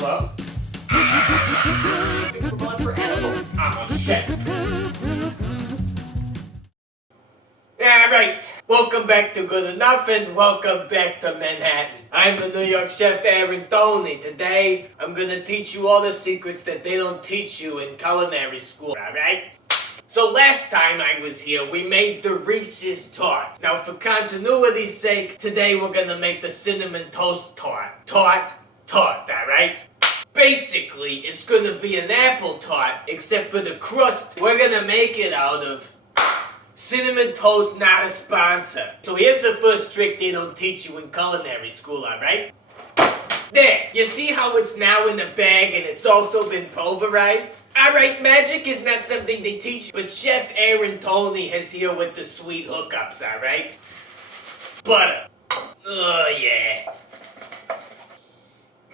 Hello? I think we're going for edible. I'm a chef. Alright, welcome back to Good Enough and welcome back to Manhattan. I'm the New York chef Ep10. Today, I'm gonna teach you all the secrets that they don't teach you in culinary school, alright? So last time I was here, we made the Reese's Tart. Now for continuity's sake, today we're gonna make the Cinnamon Toast Tart. Tart, alright? Basically, it's gonna be an apple tart, except for the crust, we're gonna make it out of Cinnamon Toast, not a sponsor. So here's the first trick they don't teach you in culinary school, alright? There, you see how it's now in the bag and it's also been pulverized? Alright, magic is not something they teach, but Chef Ep10 has here with the sweet hookups, alright? Butter. Oh yeah.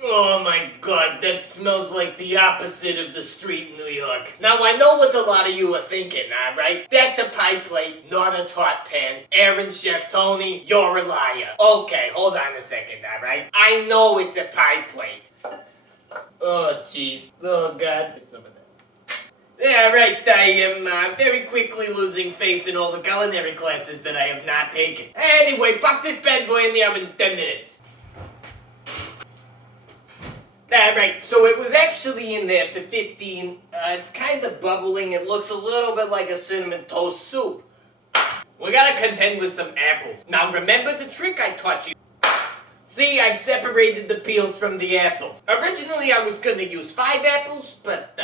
Oh my god, that smells like the opposite of the street in New York. Now I know what a lot of you are thinking, alright? That's a pie plate, not a tart pan. Aaron Chef Tony, you're a liar. Okay, hold on a second, alright? I know it's a pie plate. Oh jeez. Oh god. It's some of that. Yeah, right, I am very quickly losing faith in all the culinary classes that I have not taken. Anyway, pop this bad boy in the oven 10 minutes. Alright, so it was actually in there for 15. It's kind of bubbling. It looks a little bit like a cinnamon toast soup. We gotta contend with some apples. Now remember the trick I taught you? See, I've separated the peels from the apples. Originally I was gonna use 5 apples, but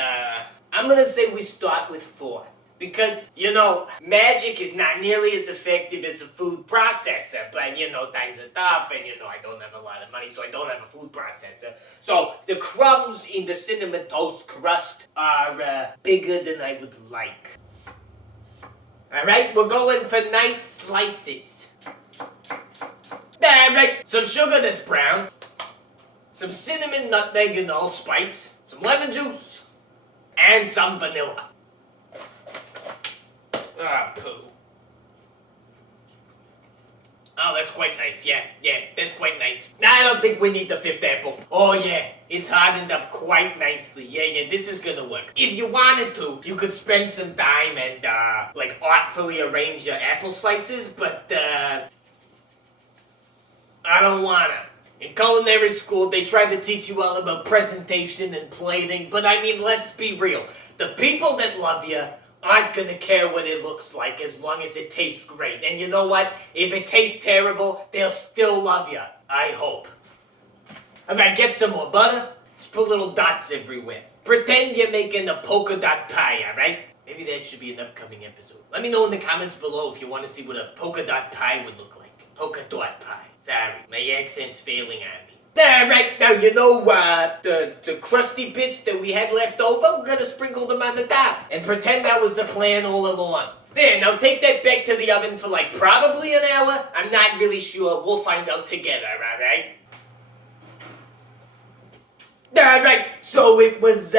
I'm gonna say we start with 4. Because, you know, magic is not nearly as effective as a food processor. But, you know, times are tough and, you know, I don't have a lot of money, so I don't have a food processor. So, the crumbs in the cinnamon toast crust are bigger than I would like. Alright, we're going for nice slices. Alright, some sugar that's brown. Some cinnamon, nutmeg, and allspice. Some lemon juice. And some vanilla. Ah, poo. Oh, that's quite nice. Yeah, that's quite nice. Nah, I don't think we need the 5th apple. Oh, yeah, it's hardened up quite nicely. Yeah, this is gonna work. If you wanted to, you could spend some time and, like, artfully arrange your apple slices, but, I don't wanna. In culinary school, they try to teach you all about presentation and plating, but I mean, let's be real. The people that love you aren't gonna care what it looks like as long as it tastes great. And you know what? If it tastes terrible, they'll still love you. I hope. Alright, get some more butter. Just put little dots everywhere. Pretend you're making a polka dot pie, alright? Maybe that should be an upcoming episode. Let me know in the comments below if you want to see what a polka dot pie would look like. Polka dot pie. Sorry, my accent's failing on me. Alright, now you know the crusty bits that we had left over, we're gonna sprinkle them on the top and pretend that was the plan all along. There, now take that back to the oven for like probably an hour. I'm not really sure. We'll find out together, alright? Alright, so it was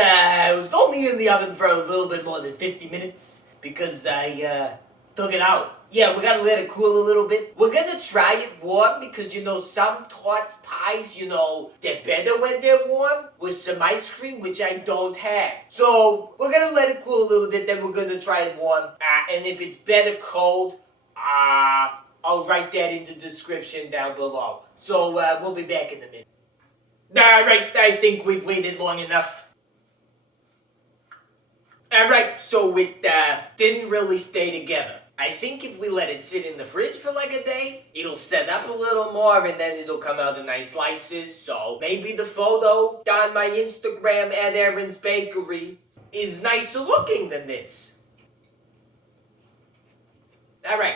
only in the oven for a little bit more than 50 minutes because I took it out. Yeah, we gotta let it cool a little bit. We're gonna try it warm because, you know, some tarts, pies, you know, they're better when they're warm with some ice cream, which I don't have. So, we're gonna let it cool a little bit, then we're gonna try it warm. And if it's better cold, I'll write that in the description down below. So, we'll be back in a minute. Alright, I think we've waited long enough. Alright, so it didn't really stay together. I think if we let it sit in the fridge for like a day, it'll set up a little more and then it'll come out in nice slices. So maybe the photo on my Instagram at Aaron's Bakery is nicer looking than this. Alright.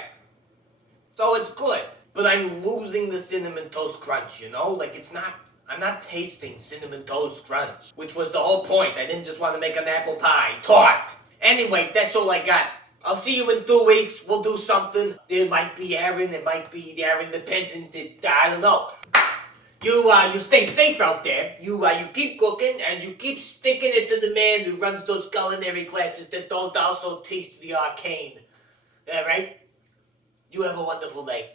So it's good. But I'm losing the cinnamon toast crunch, you know? Like I'm not tasting cinnamon toast crunch. Which was the whole point. I didn't just want to make an apple pie. Tart! Anyway, that's all I got. I'll see you in 2 weeks. We'll do something. It might be Aaron. It might be Aaron the peasant. I don't know. You stay safe out there. You keep cooking and you keep sticking it to the man who runs those culinary classes that don't also teach the arcane. All right? You have a wonderful day.